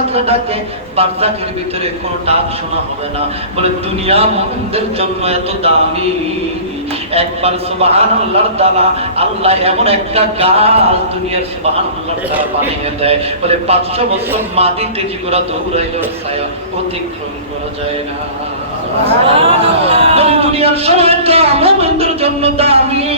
ডাকলে ডাকে, বারজাখের ভিতরে কোনো ডাক শোনা হবে না। বলে দুনিয়া মুমিনদের জন্য এত দামি, একবার সুবহানাল্লাহর দ্বারা আল্লাহ এমন একটা গাছ দুনিয়ার সুবহানাল্লাহর দ্বারা বানিয়ে দেয়, বলে 500 বছর মাটিতে জীবরা দৌড়াইলেও ছায়া অতিক্রম করা যায় না। সুবহানাল্লাহ। দুনিয়ার সময়টা মুমিনদের জন্য দামি,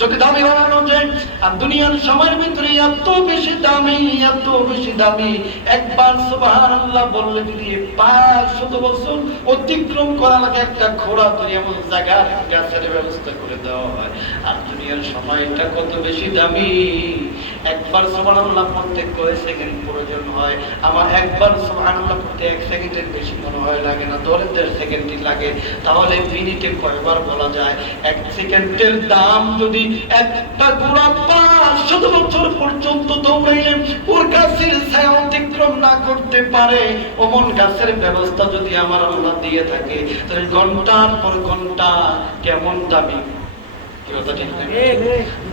যদি দামি বানানো যায়। আর দুনিয়ার সময়ের ভিতরে এত বেশি দামি, এত বেশি দামি, একবার সুবহানাল্লাহ বললে যদি 500 বছর অতিক্রম করা লাগে একটা ঘোড়া তো এমন জায়গার গাছের ব্যবস্থা করে দেওয়া হয়। আর দুনিয়ার সময়টা কত বেশি দামি, একবার সুবহানাল্লাহ পড়তে কয় সেকেন্ড প্রয়োজন হয়? আমার একবার সুবহানাল্লাহ পড়তে 1 সেকেন্ডের বেশি মনে হয় লাগে না, 1.5 সেকেন্ডই লাগে। তাহলে মিনিটে কয়বার বলা যায়? 1 সেকেন্ডের দাম যদি একটা ঘোড়া 500 বছর পর্যন্ত দৌড়াইলে ওর গাছের ছায়া অতিক্রম না করতে পারে, অমন গাছের ব্যবস্থা যদি আমার আল্লাহ দিয়ে থাকে, তাহলে ঘন্টার পর ঘন্টা কেমন দামি,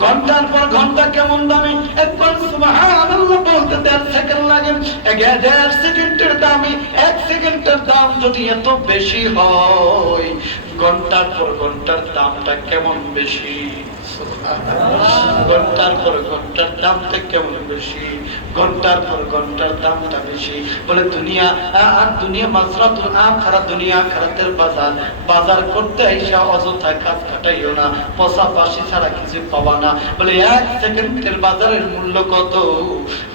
ঘন্টার পর ঘন্টা কেমন দামি। একবার সুবহানাল্লাহ বলতে 1.5 সেকেন্ড লাগে, 1.5 সেকেন্ডের দামি 1 সেকেন্ডের দাম যদি এত বেশি হয়, ঘন্টার পর ঘন্টার দামটা কেমন বেশি। ঘন্টার পর ঘন্টার দামটা কেমন বেশি, ঘন্টার পর ঘন্টার দামটা বেশি। বলে দুনিয়া আর দুনিয়া মাজরাতুল আখিরা, দুনিয়া আখিরাতের বাজার, বাজার করতে আইসা অযথা কাজ কাটাইও না, পচা পাশি ছাড়া কিছু পাবা না। বলে 1 সেকেন্ডের বাজারের মূল্য কত?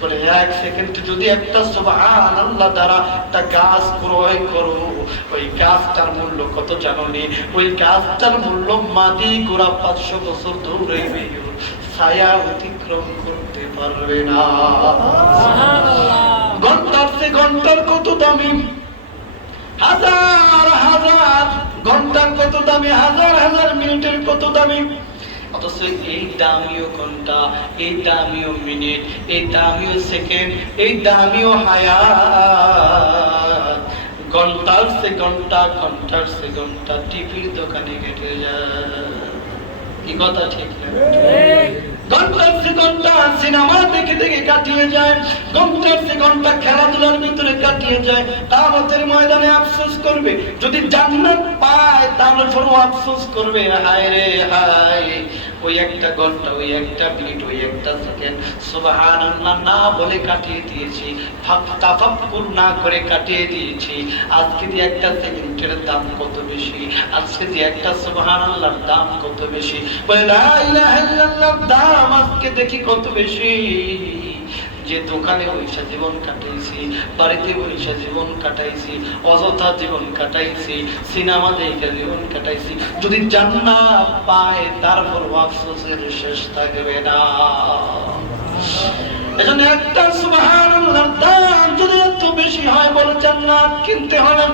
বলে 1 সেকেন্ড যদি একটা সুবহানাল্লাহ দ্বারা একটা গাছ ক্রয় করো, ওই গাছটার মূল্য কত জানো নি? ওই গাছটার মূল্য মাটি গোড়া 500 বছর দৌড়াইবে, ছায়া অতিক্রম করতে পারবে না। ঘন্টার চেয়ে ঘন্টার কত দামি, হাজার হাজার ঘন্টার কত দামি, হাজার হাজার মিনিটের কত দামি। অথচ এই দামিও ঘন্টা, এই দামিও মিনিট, এই দামিও সেকেন্ড, এই দামিও হায়াত ঘন্টার সে ঘন্টা, ঘন্টার সে ঘন্টা টিভির দোকানে কেটে যায়। কি কথা ঠিক না? ঘন্টার সে ঘন্টা সিনেমা দেখে দেখে কাটিয়ে যায়, ঘন্টার সে ঘন্টা খেলাধুলার ভিতরে কাটিয়ে যায়। কিয়ামতের ময়দানে আফসোস করবে, যদি জান্নাত পায় তাহলে শুধু আফসোস করবে, হায় রে হায়, ওই একটা ঘন্টা, ওই একটা মিনিট, ওই একটা সেকেন্ড সুবহানাল্লাহ না বলে কাটিয়ে দিয়েছি, তাফাক্কুর না করে কাটিয়ে দিয়েছি। আজকে দিয়ে একটা সেকেন্ডের দাম কত বেশি, আজকে দিয়ে একটা সুবহানাল্লাহর দাম কত বেশি। বলে লা ইলাহা ইল্লাল্লাহর দাম আজকে দেখি কত বেশি। যে দোকানে বৈশা জীবন কাটাইছি, বাড়িতে বৈশা জীবন কাটাইছি, অযথা জীবন কাটাইছি, সিনেমা দেখে জীবন কাটাইছি, যদি জান্নাত পায় তারপর আফসোসের শেষ থাকবে না। এজন্য একটা সুবহানাল্লাহর দাম যদি এত বেশি হয়, বলে জান্নাত কিনতে হলে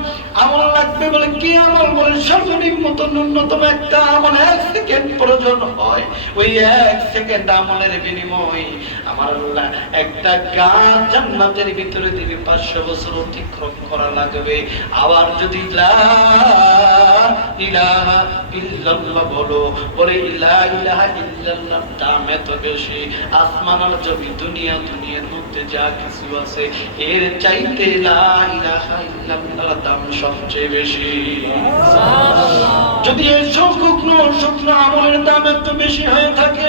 আমল লাগবে। বলে কি আমল? বলে সর্বনিম্ন ন্যূনতম একটা আমল 1 সেকেন্ড প্রয়োজন হয়। ওই 1 সেকেন্ড আমলের বিনিময়ে আমার আল্লাহ একটা গাছ জান্নাতের ভিতরে দিবে, 500 বছর অতিক্রম করা লাগবে। আবার যদি লা ইলাহা ইল্লাল্লাহ বলো, বলে লা ইলাহা ইল্লাল্লাহ দাম এত বেশি, আসমান আর জমি, দুনিয়ার মধ্যে যা কিছু আছে এর চাইতে লা ইলাহা ইল্লাল্লাহর দাম সবচেয়ে বেশি। যদি এই শুকনো আমলের দাম এত বেশি হয়ে থাকে,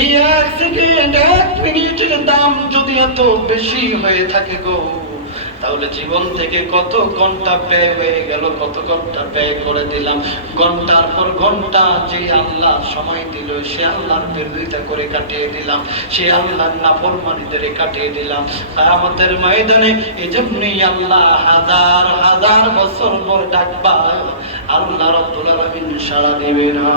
এই 1 সেকেন্ড 1 মিনিটের দাম যদি এত বেশি হয়ে থাকে গো, তাহলে জীবন থেকে কত ঘন্টা ব্যয় হয়ে গেল, কত ঘন্টা ব্যয় করে দিলাম। ঘন্টার পর ঘন্টা যে আল্লাহ সময় দিল, সে আল্লাহর বিরোধিতা করে কাটিয়ে দিলাম, সে আল্লাহর নাফরমানিদের কাটিয়ে দিলাম। কিয়ামতের ময়দানে এজন্যই আল্লাহ হাজার হাজার বছর পর ডাকবা, আল্লাহ রাব্বুল আলামিন সাড়া দিবে না।